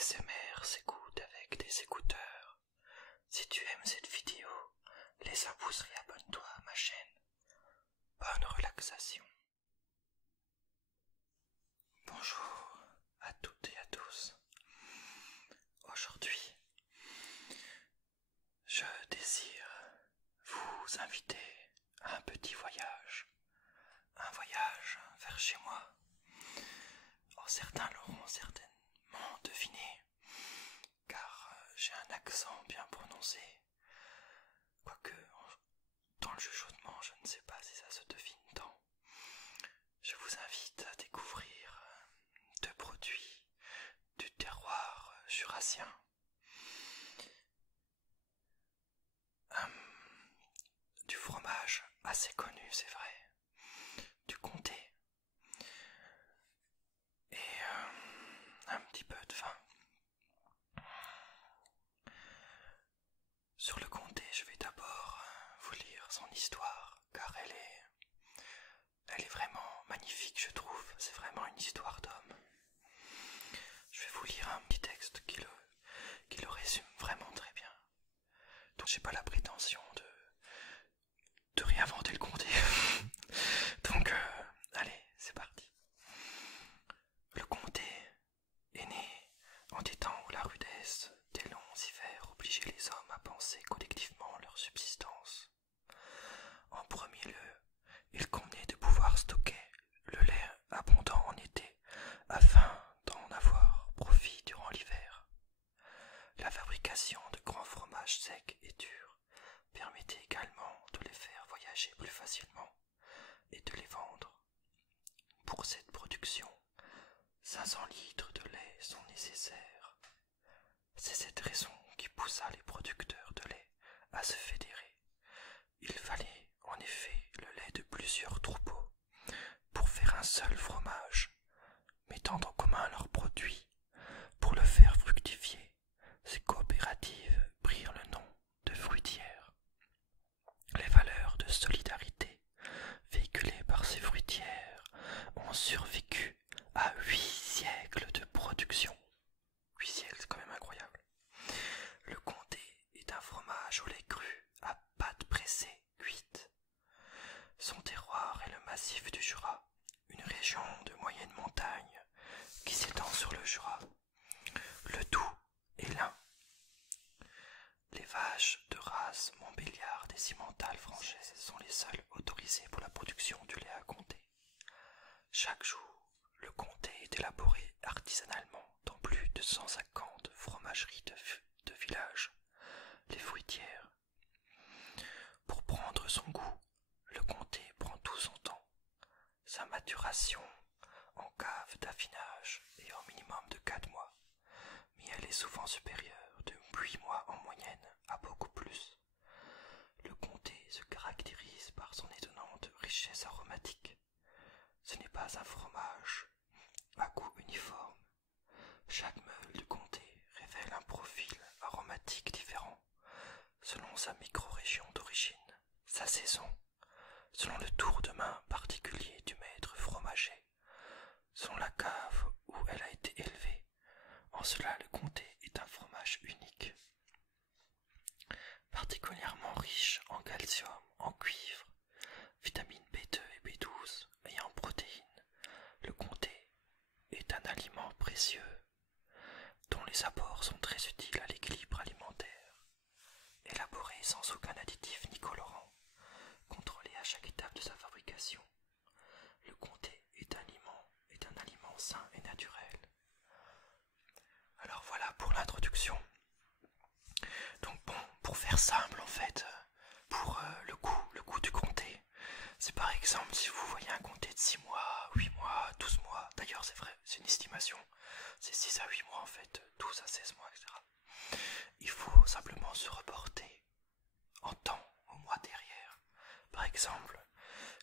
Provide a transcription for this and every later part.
L'ASMR s'écoute avec des écouteurs. Si tu aimes cette vidéo, les impulses et abonne-toi à ma chaîne. Bonne relaxation. Bonjour à toutes et à tous. Aujourd'hui, je désire vous inviter à un petit voyage. Un voyage vers chez moi. Certains l'auront certainement deviné, car j'ai un accent bien prononcé. Quoique, dans le chuchotement, je ne sais pas si ça se devine tant. Je vous invite à découvrir deux produits du terroir jurassien. Du fromage assez connu, c'est vrai, du comté, et un petit peu de vin. Sur le comté, je vais d'abord vous lire son histoire, car elle est vraiment magnifique, je trouve. C'est vraiment une histoire d'homme. Je vais vous lire un petit texte qui le résume vraiment très bien. Donc j'ai pas la prétention de réinventer le comté. Donc allez, c'est parti. Le comté est né en des temps où la rudesse des longs hivers obligeait les hommes à penser collectivement leur subsistance. En premier lieu, il convenait de pouvoir stocker le lait abondant en été afin d'en avoir profit durant l'hiver. La fabrication de grands fromages secs et durs permettait également de les faire voyager plus facilement et de les vendre. Pour cette production, 500 litres de lait sont nécessaires. C'est cette raison qui poussa les producteurs de lait à se fédérer. Il fallait en effet le lait de plusieurs troupeaux pour faire un seul fromage, mettant en commun leurs produits. Pour le faire fructifier, ces coopératives prirent le nom de fruitières. Les valeurs de solidarité véhiculées par ces fruitières ont survécu à 8 siècles de production. 8 siècles, c'est quand même incroyable. Le comté est un fromage au lait cru à pâte pressée cuite. Son terroir est le massif du Jura, une région de moyenne montagne qui s'étend sur le Jura, le Doubs et l'Ain. Les vaches de race Montbéliard et Cimental françaises sont les seules autorisées pour la production du lait à comté. Chaque jour, le comté est élaboré artisanalement dans plus de 150 fromageries de village, les fruitières. Pour prendre son goût, le comté prend tout son temps. Sa maturation en cave d'affinage est au minimum de 4 mois, mais elle est souvent supérieure de 8 mois en moyenne à beaucoup plus. Le comté se caractérise par son étonnante richesse aromatique. Ce n'est pas un fromage à goût uniforme. Chaque meule du comté révèle un profil aromatique différent selon sa micro-région d'origine, sa saison, selon le tour de main particulier du maître fromager, selon la cave où elle a été élevée. En cela, le comté est un fromage unique. Particulièrement riche en calcium, en cuivre, vitamines B2 et B12 et en protéines, le comté est un aliment précieux dont les apports sont très utiles à l'équilibre alimentaire. Élaboré sans aucun additif ni colorant, contrôlé à chaque étape de sa fabrication, le comté est un aliment sain et naturel. Alors voilà pour l'introduction. Donc bon, pour faire simple en fait, pour le goût du comté, c'est par exemple si vous voyez un comté de 6 mois, 8 mois, 12 mois, d'ailleurs c'est vrai, c'est une estimation, c'est 6 à 8 mois en fait, 12 à 16 mois, etc. Il faut simplement se reporter en temps au mois derrière. Par exemple,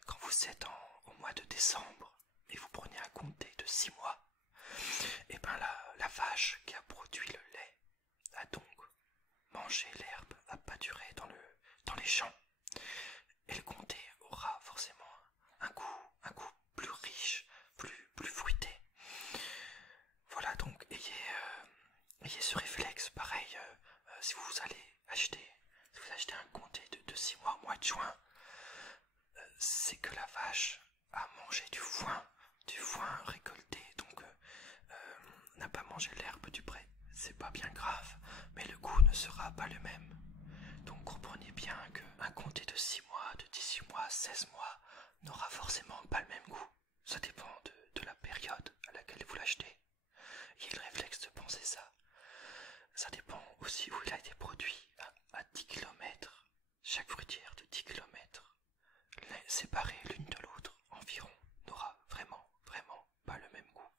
quand vous êtes au mois de décembre et vous prenez un comté de 6 mois, et bien la vache qui a produit le lait a donc mangé l'herbe à pâturer dans les champs. Et le comté aura forcément un goût plus riche, plus fruité. Voilà, donc ayez ayez ce réflexe, pareil, si vous achetez un comté de 6 mois, mois de juin, c'est que la vache a mangé du foin récolté, donc n'a pas mangé l'herbe du pré. C'est pas bien grave, mais le goût ne sera pas le même. Donc comprenez bien qu'un comté de 6 mois, de 18 mois, 16 mois n'aura forcément pas le même goût. Ça dépend de la période à laquelle vous l'achetez. Ayez le réflexe de penser ça. Ça dépend aussi où il a été produit, à 10 km. Chaque fruitière de 10 km, séparées l'une de l'autre environ, n'aura vraiment pas le même goût.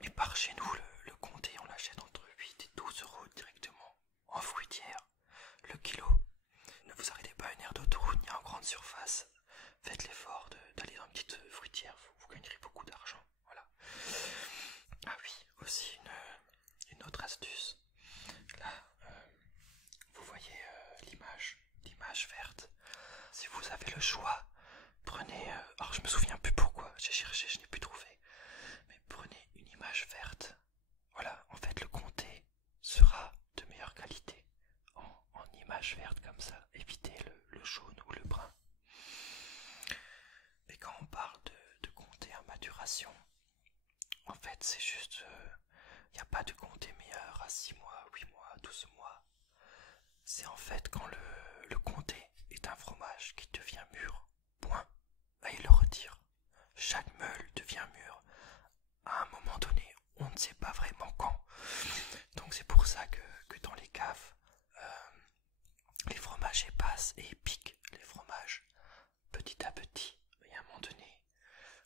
Et par chez nous, le comté, on l'achète entre 8 et 12 euros directement en fruitière. Le kilo. Ne vous arrêtez pas à une aire d'autoroute ni en grande surface. Faites l'effort d'aller dans une petite fruitière, vous gagnerez beaucoup d'argent. Voilà. Ah oui, aussi une autre astuce. Là, vous voyez l'image verte. Si vous avez le choix, prenez, alors je me souviens plus pourquoi, j'ai cherché, je n'ai plus trouvé, mais prenez une image verte. Voilà, en fait le comté sera de meilleure qualité en image verte comme ça. Évitez le jaune ou le brun. Et quand on parle de comté à maturation, en fait c'est juste, il n'y a pas de comté meilleur à 6 mois, 8 mois, 12 mois. C'est en fait quand le comté est un fromage qui devient mûr, point, et il le retire. Chaque meule devient mûr. À un moment donné, on ne sait pas vraiment quand. Donc c'est pour ça que dans les caves, les fromagers passent et piquent les fromages petit à petit. Et à un moment donné,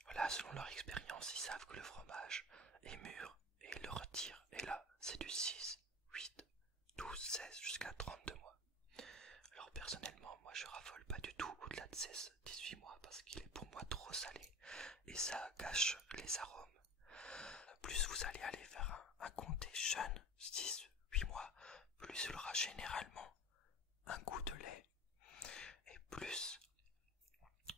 voilà, selon leur expérience, ils savent que le fromage est mûr et ils le retirent. Et là, c'est du 6, 8, 12, 16 jusqu'à 32 mois. Alors personnellement, moi je raffole pas du tout au-delà de 16, 18 mois parce qu'il est pour moi trop salé et ça gâche les arômes. Plus vous allez aller vers un comté jeune, 6, 8 mois, plus il aura généralement un goût de lait. Et plus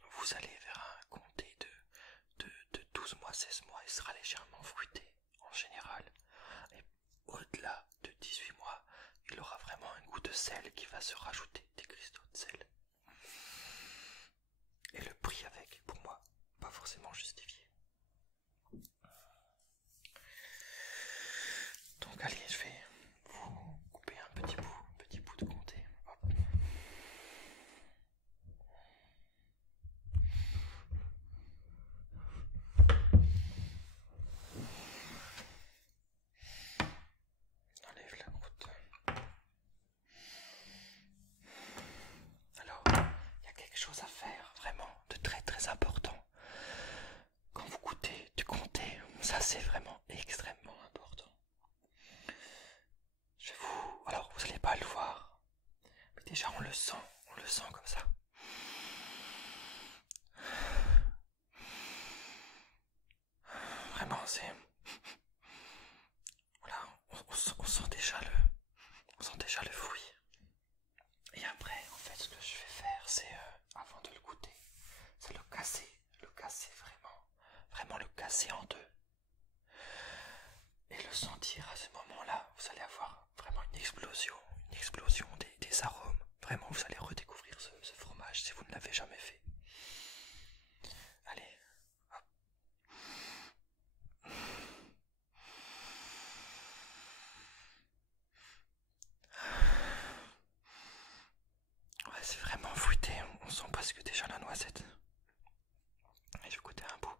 vous allez vers un comté de 12 mois, 16 mois, il sera légèrement fruité en général. Et au-delà de 18 mois, il aura vraiment un goût de sel qui va se rajouter, des cristaux de sel. Et le prix avec, pour moi, pas forcément justifié. Donc allez, je vais vous couper un petit bout de comté. Hop. Enlève la croûte. Alors, il y a quelque chose à faire, vraiment, de très important. Quand vous goûtez du comté, ça c'est vraiment extrêmement important. Alors vous n'allez pas le voir, mais déjà on le sent comme ça. Vraiment, c'est... Voilà, on sent déjà le fruit. Et après, en fait, ce que je vais faire, c'est, avant de le goûter, c'est le casser vraiment le casser en deux. Et le sentir à ce moment-là, vous allez avoir vraiment une explosion des arômes. Vraiment, vous allez redécouvrir ce fromage si vous ne l'avez jamais fait. Allez, hop. Ouais, c'est vraiment fruité, on sent presque déjà la noisette. Et je vais goûter un bout.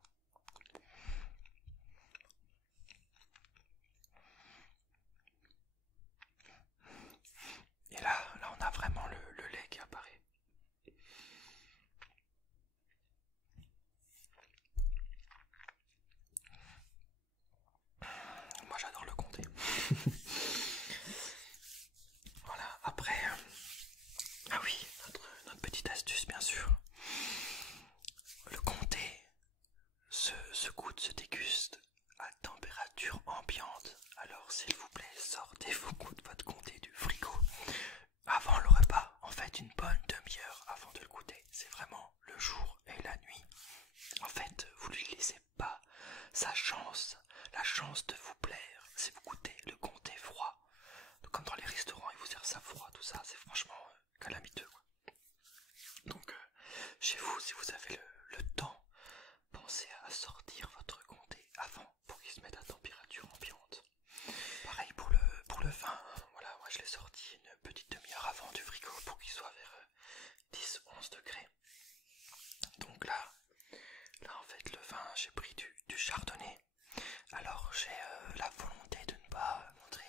Et là on a vraiment le lait qui apparaît. Moi j'adore le comté. Voilà, après... Ah oui, notre petite astuce bien sûr. Le comté se goûte, se déguste à température ambiante. Alors s'il vous plaît, sortez votre comté du frigo avant le repas. En fait, une bonne demi-heure avant de le goûter. C'est vraiment le jour et la nuit. En fait, vous ne lui laissez pas sa chance, la chance de vous plaire si vous goûtez le comté froid. ça, c'est franchement calamiteux, quoi. Donc chez vous, si vous avez le temps, pensez à sortir votre comté avant pour qu'il se mette à température ambiante. Pareil pour le vin, voilà, moi je l'ai sorti une petite demi-heure avant du frigo pour qu'il soit vers 10-11 degrés. Donc là en fait le vin, j'ai pris du chardonnay. Alors j'ai la volonté de ne pas montrer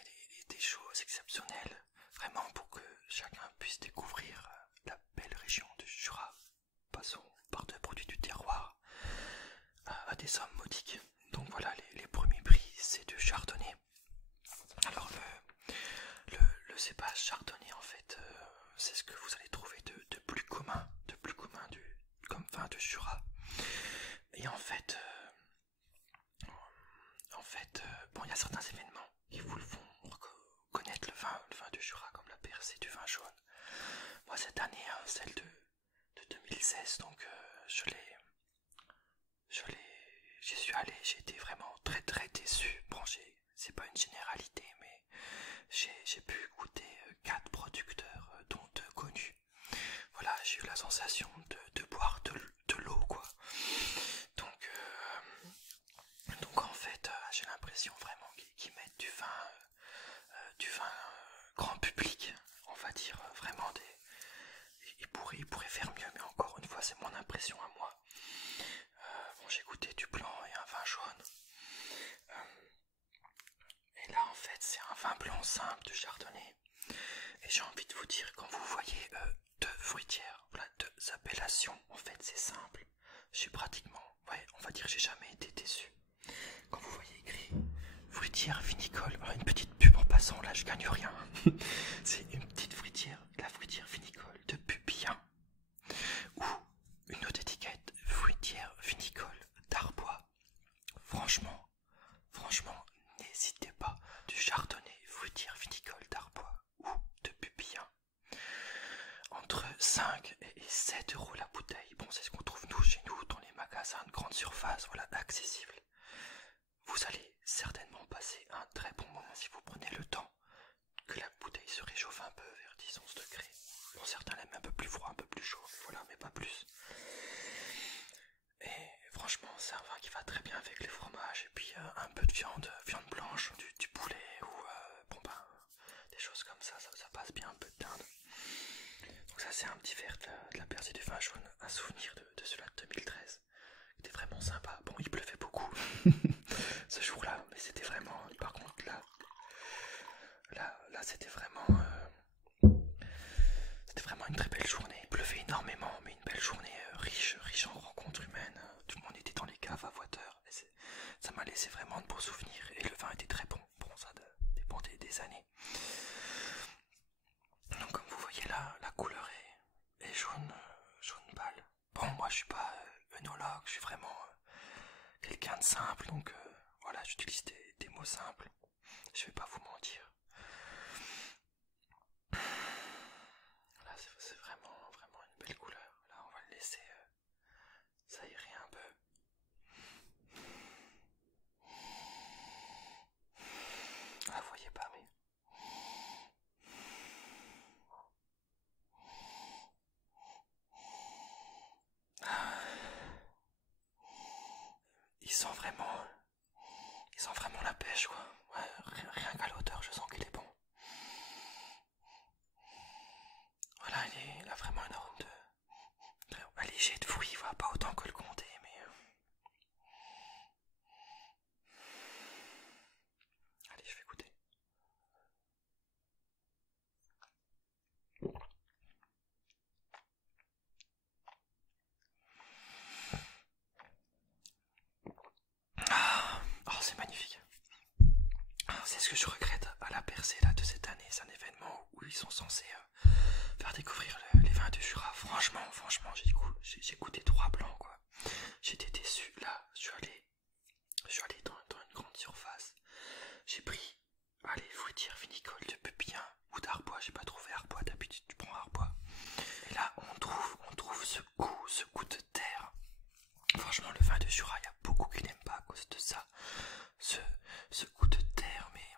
des choses exceptionnelles, vraiment pour que chacun puisse découvrir la belle région du Jura. Passons par deux produits du terroir à des sommes modiques. Donc voilà, les premiers prix, c'est du chardonnay. Alors le cépage chardonnay, en fait, c'est ce que vous allez trouver de plus commun comme vin de Jura. Et en fait, bon, il y a certains événements qui vous le font connaître le vin du Jura, comme la percée du vin jaune. Moi cette année, hein, celle de 2016, donc j'y suis allé, j'ai été vraiment très très déçu. Bon, c'est pas une généralité, mais j'ai pu goûter 4 producteurs, dont 2 connus. Voilà, j'ai eu la sensation de boire de l'eau, quoi. Donc en fait, j'ai l'impression vraiment qu'ils mettent du vin grand public, on va dire, vraiment ils pourraient faire mieux, mais encore une fois, c'est mon impression à moi. Bon, j'ai goûté du blanc et un vin jaune. Et là, en fait, c'est un vin blanc simple de chardonnay. Et j'ai envie de vous dire, quand vous voyez 2 fruitières, voilà, 2 appellations, en fait, c'est simple. J'ai pratiquement, ouais, on va dire, j'ai jamais été déçu. Quand vous voyez écrit fruitière vinicole, alors une petite pub en passant, là, je gagne rien. C'est une petite fruitière, la fruitière vinicole de Pupillin. Ou une autre étiquette, fruitière vinicole d'Arbois. Franchement, n'hésitez pas. Du chardonnay, fruitière vinicole d'Arbois ou de Pupillin. Entre 5 et 7 euros la bouteille. Bon, c'est ce qu'on trouve nous chez nous dans les magasins de grande surface, voilà, accessible. Vous allez certainement passer un très bon moment si vous prenez le temps que la bouteille se réchauffe un peu vers 10-11 degrés. Bon, certains l'aiment un peu plus froid, un peu plus chaud, voilà, mais pas plus. Et franchement, c'est un vin qui va très bien avec les fromages et puis un peu de viande blanche, du poulet ou bon ben, des choses comme ça passe bien, un peu de dinde. Donc ça, c'est un petit verre de la percée du vin jaune, un souvenir de celui-là de 2013. C'était vraiment sympa. Bon, il pleuvait beaucoup ce jour-là, mais c'était vraiment, par contre là c'était vraiment une très belle journée. Il pleuvait énormément, mais une belle journée riche en rencontres humaines. Tout le monde était dans les caves à Water. Ça m'a laissé vraiment de beaux souvenirs. Et le vin était très bon. Bon, ça dépend des années. Donc comme vous voyez là, la couleur est jaune pâle. Bon, moi je suis pas œnologue, je suis vraiment quelqu'un de simple. Donc voilà, j'utilise des mots simples. Je vais pas vous mentir. Là, c'est vraiment une belle couleur. Là, on va le laisser s'aérer un peu. Ah, vous voyez pas, mais... Il sent vraiment la pêche, quoi. Ouais, rien qu'à l'odeur, je sens qu'il est bon. Voilà, il a vraiment un arôme léger de fruits, voilà, pas autant que le comté, mais... Allez, je vais goûter. Oh, c'est magnifique. C'est ce que je regrette à la percée là, de cette année. C'est un événement où ils sont censés faire découvrir les vins du Jura. Franchement, j'ai goûté 3 blancs, quoi. J'étais déçu. Là, je suis allé dans une grande surface. J'ai pris, allez, fruitière vinicole de Pupillin ou d'Arbois. J'ai pas trouvé Arbois, d'habitude tu prends Arbois. Et là, on trouve ce goût de terre. Franchement, le vin de Jura, il y a beaucoup qui n'aiment pas à cause de ça. Ce goût de terre, mais...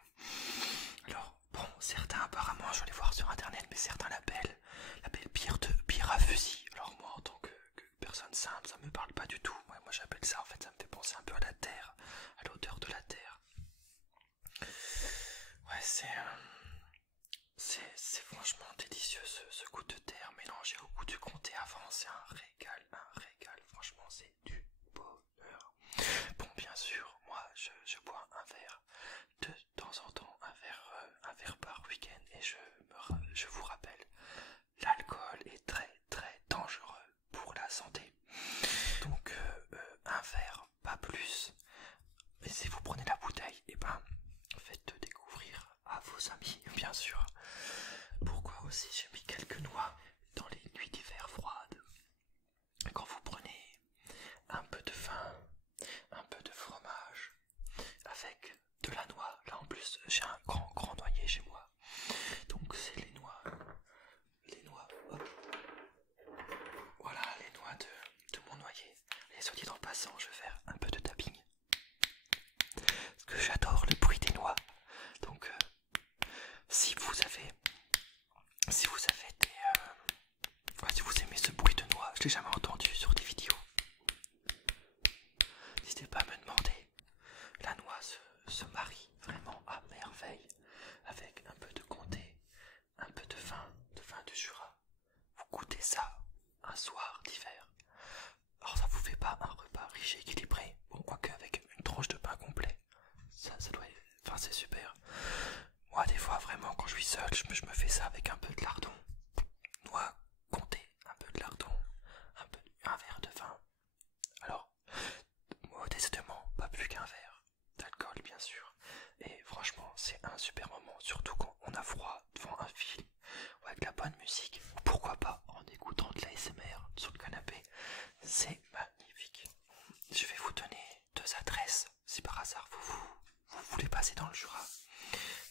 Alors, bon, certains apparemment, je vais les voir sur internet, mais certains l'appellent pierre à fusil. Alors moi en tant que personne simple, ça me parle pas du tout. Moi j'appelle ça, en fait ça me fait penser un peu à la terre, à l'odeur de la terre. Ouais, c'est franchement délicieux ce goût de terre mélangé au goût du comté avant, c'est un régal, franchement c'est du bonheur. Bon, bien sûr, moi je bois un verre de temps en temps, un verre par week-end, et je vous rappelle, l'alcool est très dangereux pour la santé. Donc un verre, pas plus. Et si vous prenez la bouteille, et ben faites découvrir à vos amis, bien sûr. Pourquoi aussi j'ai mis quelques noix dans les nuits d'hiver froides. Quand vous prenez un peu de vin, un peu de fromage, avec de la noix. Là en plus j'ai un grand noyer chez moi. Donc c'est les noix, hop. Voilà les noix de mon noyer. Et soit dit en passant, je vais faire un peu de tapping. Parce que j'adore le bruit des noix. Donc si vous si vous aimez ce bruit de noix, je l'ai jamais entendu sur des vidéos, n'hésitez pas à me demander. La noix se marie vraiment à merveille avec un peu de comté, un peu de vin du Jura. Vous goûtez ça un soir d'hiver. Alors ça vous fait pas un repas riche et équilibré, bon, quoique avec une tranche de pain complet, ça doit être, enfin c'est super. Moi des fois vraiment quand je suis seul, je me fais ça avec un peu de lardon, noix, comté, un peu de lardon, un verre de vin. Alors modestement, pas plus qu'un verre d'alcool bien sûr. Et franchement c'est un super moment, surtout quand on a froid devant un film ou avec la bonne musique, ou pourquoi pas en écoutant de l'ASMR sur le canapé. C'est magnifique. Je vais vous donner 2 adresses si par hasard vous voulez passer dans le Jura.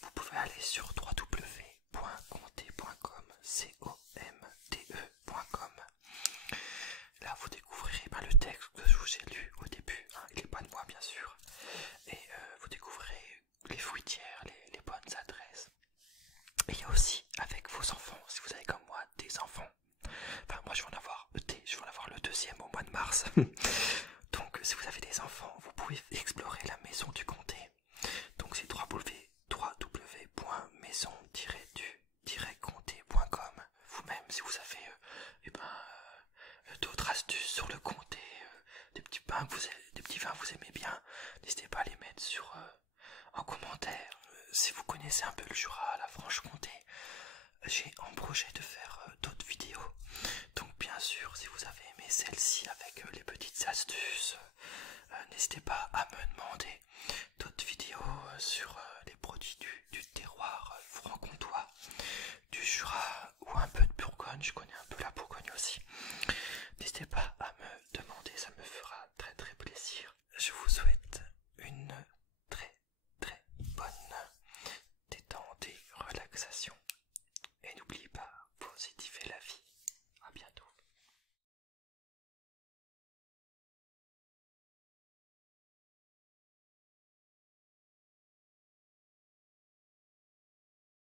Vous pouvez aller sur www.comté.com, comte.com. Là vous découvrirez le texte que je vous ai lu au début, hein, il n'est pas de moi bien sûr, et vous découvrirez les fruitières, les bonnes adresses. Et il y a aussi avec vos enfants, si vous avez comme moi des enfants, enfin moi je vais en avoir le deuxième au mois de mars. Donc si vous avez des enfants, vous pouvez explorer la maison du comté. Donc c'est www.maison-du-comté.com. Vous-même si vous avez d'autres astuces sur le comté, des petits vins que vous aimez bien, n'hésitez pas à les mettre en commentaire. Si vous connaissez un peu le Jura, la Franche-Comté, j'ai en projet de faire d'autres vidéos. Donc bien sûr, si vous avez aimé celle-ci avec les petites astuces, n'hésitez pas à me demander d'autres vidéos sur les produits du terroir franc-comtois, du Jura ou un peu de Bourgogne. Je connais